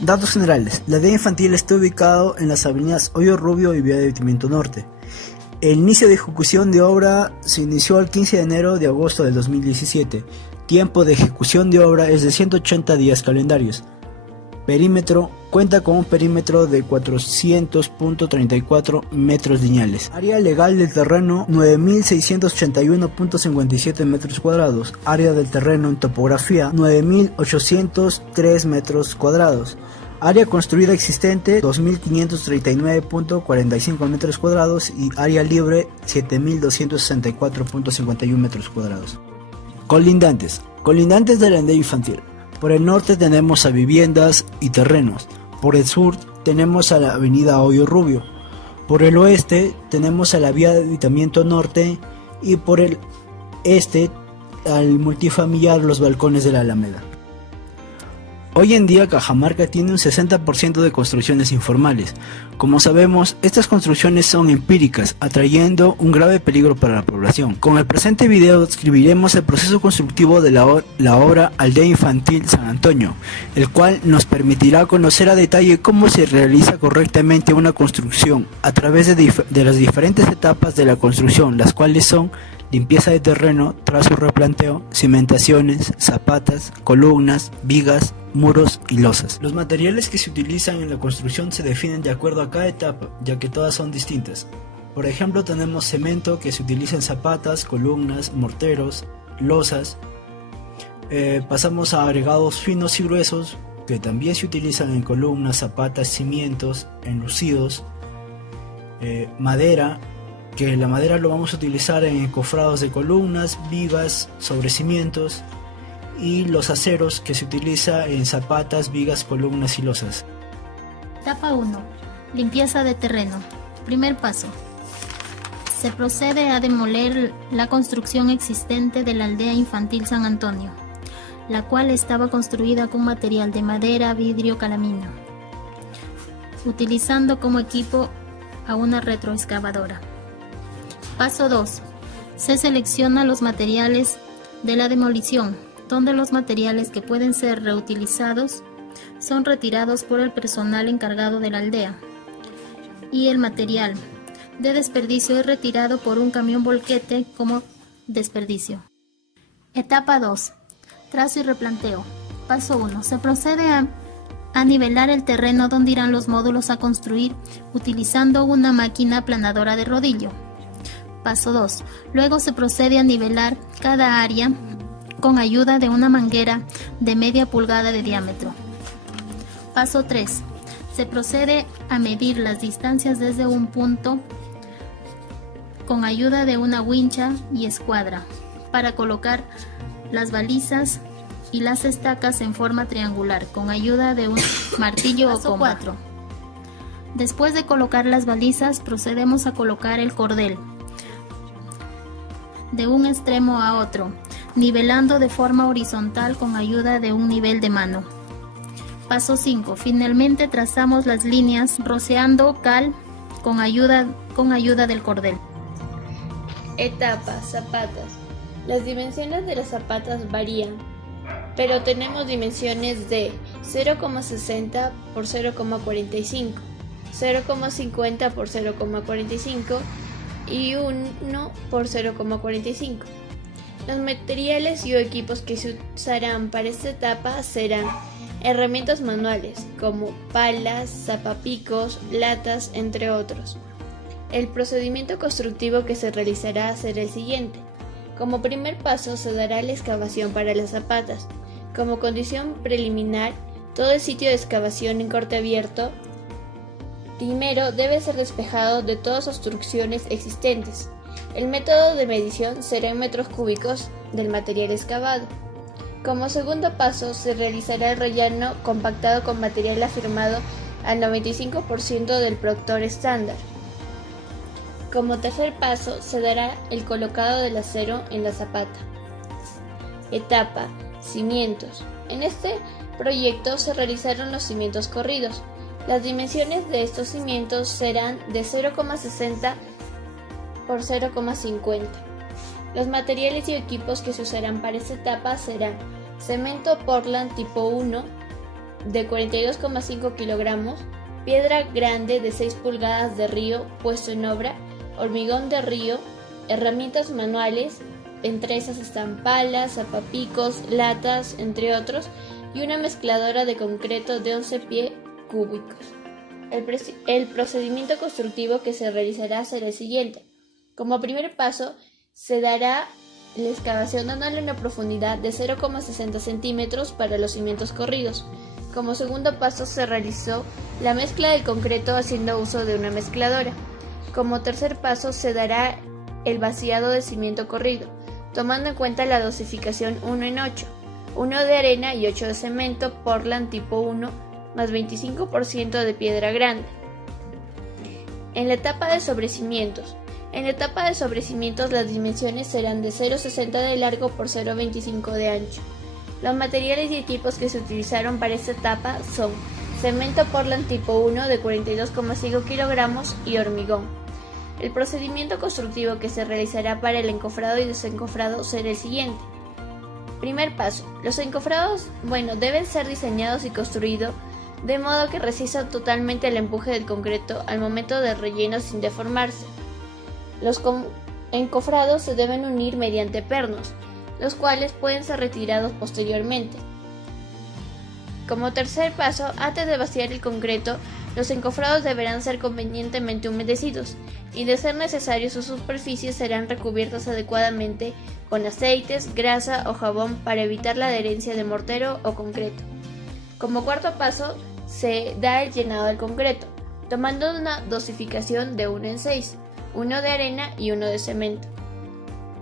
Datos generales. La aldea infantil está ubicado en las avenidas Hoyo Rubio y Vía de Vitimento Norte. El inicio de ejecución de obra se inició el 15 de enero de agosto del 2017. Tiempo de ejecución de obra es de 180 días calendarios. Perímetro. Cuenta con un perímetro de 400.34 metros lineales. Área legal del terreno 9.681.57 metros cuadrados. Área del terreno en topografía 9.803 metros cuadrados. Área construida existente 2.539.45 metros cuadrados y área libre 7.264.51 metros cuadrados. Colindantes. Colindantes de la aldea infantil. Por el norte tenemos a viviendas y terrenos. Por el sur tenemos a la avenida Hoyo Rubio. Por el oeste tenemos a la vía de Vitimento Norte y por el este al multifamiliar Los Balcones de la Alameda. Hoy en día Cajamarca tiene un 60% de construcciones informales. Como sabemos, estas construcciones son empíricas, atrayendo un grave peligro para la población. Con el presente video describiremos el proceso constructivo de la obra Aldea Infantil San Antonio, el cual nos permitirá conocer a detalle cómo se realiza correctamente una construcción a través de las diferentes etapas de la construcción, las cuales son limpieza de terreno, trazo replanteo, cimentaciones, zapatas, columnas, vigas, muros y losas. Los materiales que se utilizan en la construcción se definen de acuerdo a cada etapa, ya que todas son distintas. Por ejemplo, tenemos cemento que se utiliza en zapatas, columnas, morteros, losas. Pasamos a agregados finos y gruesos que también se utilizan en columnas, zapatas, cimientos, enlucidos. Madera, que la madera lo vamos a utilizar en encofrados de columnas, vigas, sobre cimientos, y los aceros que se utiliza en zapatas, vigas, columnas y losas. Etapa 1. Limpieza de terreno. Primer paso. Se procede a demoler la construcción existente de la aldea infantil San Antonio, la cual estaba construida con material de madera, vidrio, calamina, utilizando como equipo a una retroexcavadora. Paso 2. Se selecciona los materiales de la demolición, donde los materiales que pueden ser reutilizados son retirados por el personal encargado de la aldea y el material de desperdicio es retirado por un camión volquete como desperdicio. Etapa 2. Trazo y replanteo. Paso 1. Se procede a nivelar el terreno donde irán los módulos a construir utilizando una máquina aplanadora de rodillo. Paso 2. Luego se procede a nivelar cada área con ayuda de una manguera de media pulgada de diámetro. Paso 3. Se procede a medir las distancias desde un punto con ayuda de una wincha y escuadra para colocar las balizas y las estacas en forma triangular con ayuda de un martillo o comba. 4. Después de colocar las balizas, procedemos a colocar el cordel de un extremo a otro, nivelando de forma horizontal con ayuda de un nivel de mano. Paso 5. Finalmente trazamos las líneas rociando cal con ayuda del cordel. Etapa, zapatas. Las dimensiones de las zapatas varían, pero tenemos dimensiones de 0,60 por 0,45, 0,50 por 0,45 y 1 por 0,45. Los materiales y equipos que se usarán para esta etapa serán herramientas manuales como palas, zapapicos, latas, entre otros. El procedimiento constructivo que se realizará será el siguiente. Como primer paso se dará la excavación para las zapatas. Como condición preliminar, todo el sitio de excavación en corte abierto primero debe ser despejado de todas obstrucciones existentes. El método de medición será en metros cúbicos del material excavado. Como segundo paso, se realizará el relleno compactado con material afirmado al 95% del proctor estándar. Como tercer paso, se dará el colocado del acero en la zapata. Etapa: cimientos. En este proyecto se realizaron los cimientos corridos. Las dimensiones de estos cimientos serán de 0,60 por 0,50. Los materiales y equipos que se usarán para esta etapa serán cemento Portland tipo 1, de 42,5 kilogramos, piedra grande de 6 pulgadas de río puesto en obra, hormigón de río, herramientas manuales, entre esas están palas, zapapicos, latas, entre otros, y una mezcladora de concreto de 11 pies cúbicos. El procedimiento constructivo que se realizará será el siguiente. Como primer paso, se dará la excavación dándole una profundidad de 0,60 centímetros para los cimientos corridos. Como segundo paso, se realizó la mezcla del concreto haciendo uso de una mezcladora. Como tercer paso, se dará el vaciado de cimiento corrido, tomando en cuenta la dosificación 1 en 8, 1 de arena y 8 de cemento Portland tipo 1, más 25% de piedra grande. En la etapa de sobrecimientos. En la etapa de sobrecimientos las dimensiones serán de 0,60 de largo por 0,25 de ancho. Los materiales y equipos que se utilizaron para esta etapa son cemento Portland tipo 1 de 42,5 kilogramos y hormigón. El procedimiento constructivo que se realizará para el encofrado y desencofrado será el siguiente. Primer paso. Los encofrados, deben ser diseñados y construidos de modo que resistan totalmente el empuje del concreto al momento del relleno sin deformarse. Los encofrados se deben unir mediante pernos, los cuales pueden ser retirados posteriormente. Como tercer paso, antes de vaciar el concreto, los encofrados deberán ser convenientemente humedecidos y, de ser necesario, sus superficies serán recubiertas adecuadamente con aceites, grasa o jabón para evitar la adherencia de mortero o concreto. Como cuarto paso, se da el llenado del concreto, tomando una dosificación de 1 en 6, 1 de arena y 1 de cemento.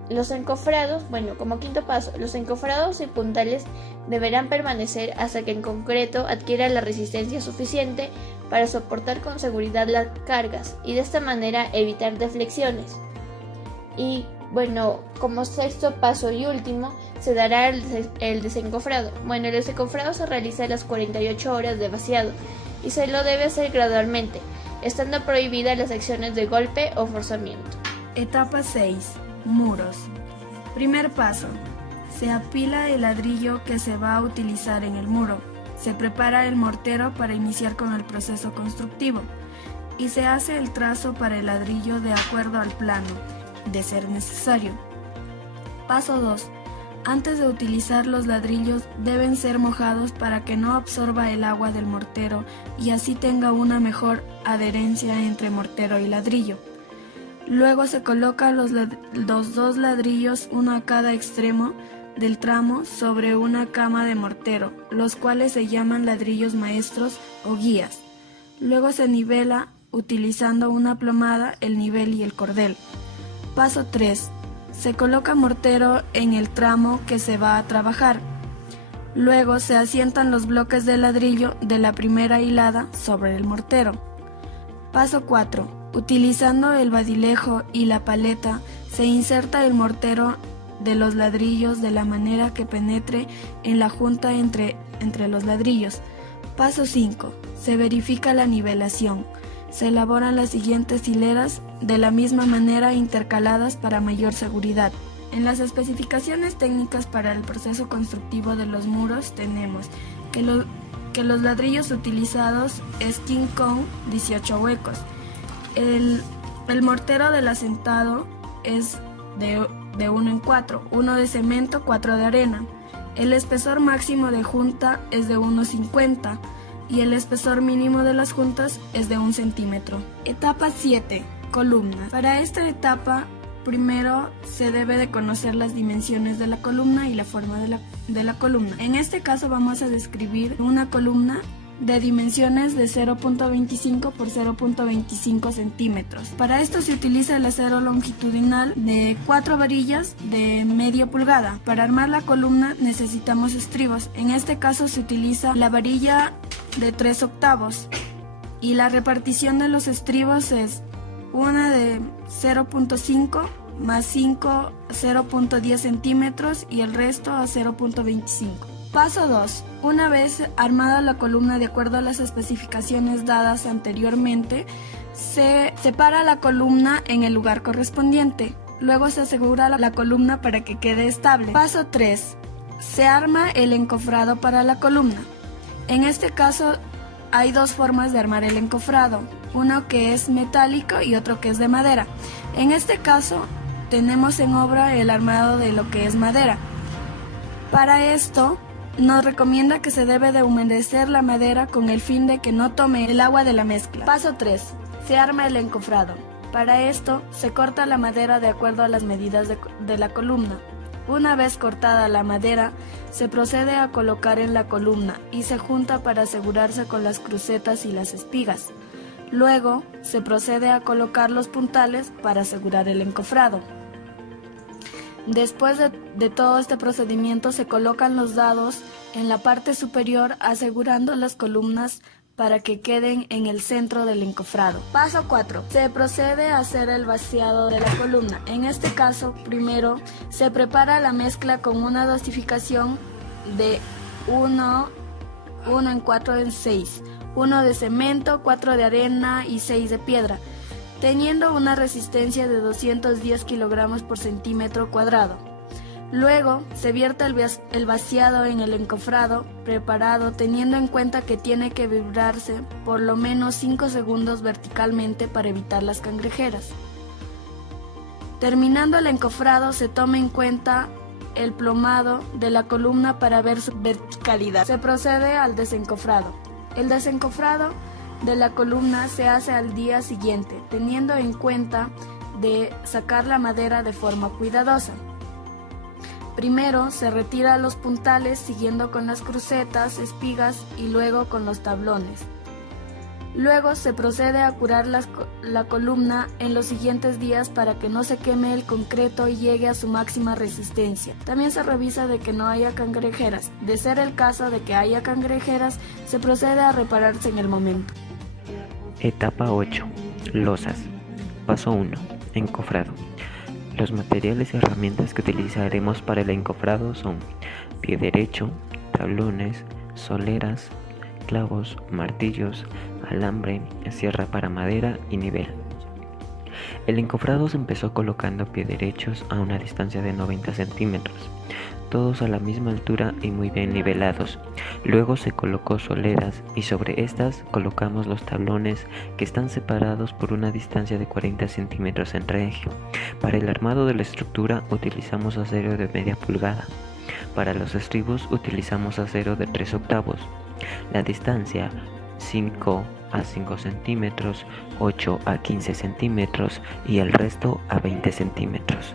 Los encofrados, como quinto paso, los encofrados y puntales deberán permanecer hasta que el concreto adquiera la resistencia suficiente para soportar con seguridad las cargas y de esta manera evitar deflexiones. Y como sexto paso y último, se dará el desencofrado. El desencofrado se realiza a las 48 horas de vaciado y se lo debe hacer gradualmente, estando prohibidas las acciones de golpe o forzamiento. Etapa 6. Muros. Primer paso. Se apila el ladrillo que se va a utilizar en el muro. Se prepara el mortero para iniciar con el proceso constructivo y se hace el trazo para el ladrillo de acuerdo al plano, de ser necesario. Paso 2. Antes de utilizar los ladrillos deben ser mojados para que no absorba el agua del mortero y así tenga una mejor adherencia entre mortero y ladrillo. Luego se colocan los dos ladrillos, uno a cada extremo del tramo, sobre una cama de mortero, los cuales se llaman ladrillos maestros o guías. Luego se nivela utilizando una plomada el nivel y el cordel. Paso 3. Se coloca mortero en el tramo que se va a trabajar. Luego se asientan los bloques de ladrillo de la primera hilada sobre el mortero. Paso 4. Utilizando el badilejo y la paleta, se inserta el mortero de los ladrillos de la manera que penetre en la junta entre los ladrillos. Paso 5. Se verifica la nivelación. Se elaboran las siguientes hileras de la misma manera intercaladas para mayor seguridad. En las especificaciones técnicas para el proceso constructivo de los muros tenemos que los ladrillos utilizados es King Kong 18 huecos. El mortero del asentado es de 1 en 4, 1 de cemento, 4 de arena. El espesor máximo de junta es de 1,50 y el espesor mínimo de las juntas es de 1 centímetro. Etapa 7. Columnas. Para esta etapa, primero se debe de conocer las dimensiones de la columna y la forma de la columna. En este caso vamos a describir una columna de dimensiones de 0.25 por 0.25 centímetros. Para esto se utiliza el acero longitudinal de 4 varillas de media pulgada. Para armar la columna necesitamos estribos. En este caso se utiliza la varilla de 3/8 y la repartición de los estribos es una de 0.5 más 5 0.10 centímetros y el resto a 0.25. Paso 2. Una vez armada la columna de acuerdo a las especificaciones dadas anteriormente, se separa la columna en el lugar correspondiente. Luego se asegura la columna para que quede estable. Paso 3. Se arma el encofrado para la columna. En este caso hay dos formas de armar el encofrado, uno que es metálico y otro que es de madera. En este caso tenemos en obra el armado de lo que es madera. Para esto nos recomienda que se debe de humedecer la madera con el fin de que no tome el agua de la mezcla. Paso 3. Se arma el encofrado. Para esto se corta la madera de acuerdo a las medidas de la columna. Una vez cortada la madera, se procede a colocar en la columna y se junta para asegurarse con las crucetas y las espigas. Luego se procede a colocar los puntales para asegurar el encofrado. Después de todo este procedimiento se colocan los dados en la parte superior asegurando las columnas para que queden en el centro del encofrado. Paso 4. Se procede a hacer el vaciado de la columna. En este caso, primero se prepara la mezcla con una dosificación de 1 en 4 en 6, 1 de cemento, 4 de arena y 6 de piedra, teniendo una resistencia de 210 kilogramos por centímetro cuadrado. Luego se vierte el vaciado en el encofrado preparado, teniendo en cuenta que tiene que vibrarse por lo menos 5 segundos verticalmente para evitar las cangrejeras. Terminando el encofrado se toma en cuenta el plomado de la columna para ver su verticalidad. Se procede al desencofrado. El desencofrado de la columna se hace al día siguiente, teniendo en cuenta de sacar la madera de forma cuidadosa. Primero se retira los puntales siguiendo con las crucetas, espigas y luego con los tablones. Luego se procede a curar la columna en los siguientes días para que no se queme el concreto y llegue a su máxima resistencia. También se revisa de que no haya cangrejeras. De ser el caso de que haya cangrejeras, se procede a repararse en el momento. Etapa 8. Losas. Paso 1. Encofrado. Los materiales y herramientas que utilizaremos para el encofrado son pie derecho, tablones, soleras, clavos, martillos, alambre, sierra para madera y nivel. El encofrado se empezó colocando pie derechos a una distancia de 90 centímetros, todos a la misma altura y muy bien nivelados. Luego se colocó soleras y sobre estas colocamos los tablones que están separados por una distancia de 40 centímetros entre eje. Para el armado de la estructura utilizamos acero de media pulgada. Para los estribos utilizamos acero de 3/8. La distancia 5 a 5 centímetros, 8 a 15 centímetros y el resto a 20 centímetros.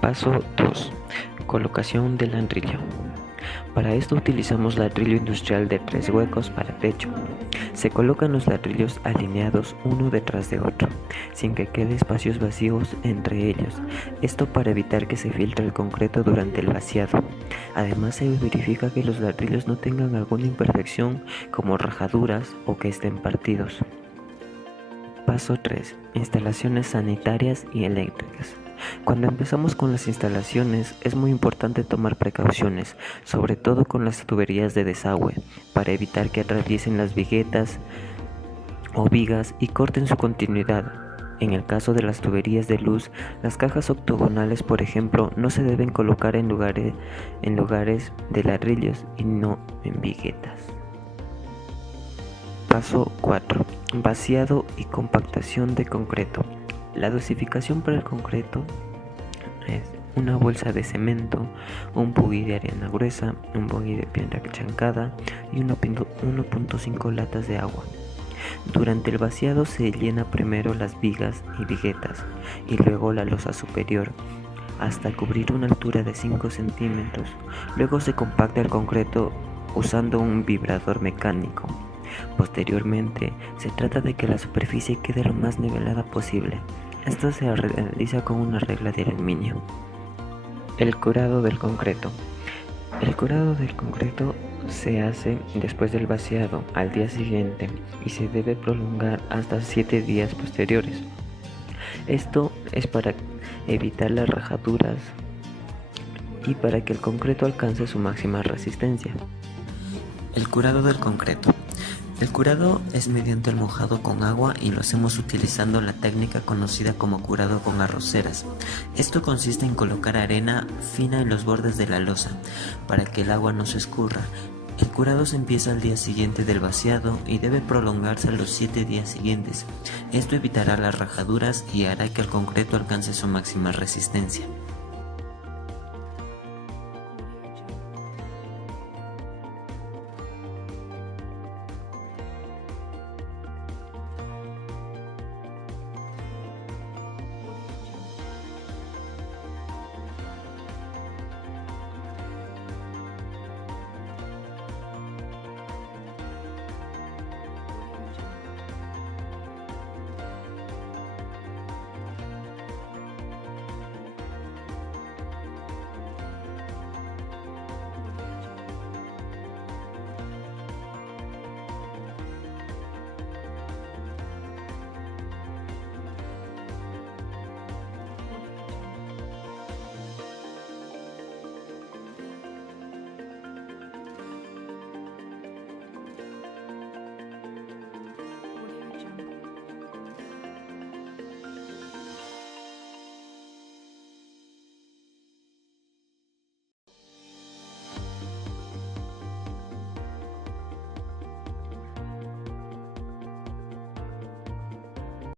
Paso 2. Colocación del ladrillo. Para esto utilizamos ladrillo industrial de 3 huecos para techo. Se colocan los ladrillos alineados uno detrás de otro, sin que quede espacios vacíos entre ellos. Esto para evitar que se filtre el concreto durante el vaciado. Además se verifica que los ladrillos no tengan alguna imperfección como rajaduras o que estén partidos. Paso 3. Instalaciones sanitarias y eléctricas. Cuando empezamos con las instalaciones es muy importante tomar precauciones, sobre todo con las tuberías de desagüe, para evitar que atraviesen las viguetas o vigas y corten su continuidad. En el caso de las tuberías de luz, las cajas octogonales, por ejemplo, no se deben colocar en lugares de ladrillos y no en viguetas. Paso 4. Vaciado y compactación de concreto. La dosificación para el concreto es una bolsa de cemento, un buggy de arena gruesa, un buggy de piedra chancada y 1.5 latas de agua. Durante el vaciado se llena primero las vigas y viguetas y luego la losa superior hasta cubrir una altura de 5 centímetros. Luego se compacta el concreto usando un vibrador mecánico. Posteriormente, se trata de que la superficie quede lo más nivelada posible. Esto se realiza con una regla de aluminio. El curado del concreto. El curado del concreto se hace después del vaciado al día siguiente y se debe prolongar hasta 7 días posteriores. Esto es para evitar las rajaduras y para que el concreto alcance su máxima resistencia. El curado del concreto. El curado es mediante el mojado con agua y lo hacemos utilizando la técnica conocida como curado con arroceras. Esto consiste en colocar arena fina en los bordes de la losa para que el agua no se escurra. El curado se empieza al día siguiente del vaciado y debe prolongarse los 7 días siguientes. Esto evitará las rajaduras y hará que el concreto alcance su máxima resistencia.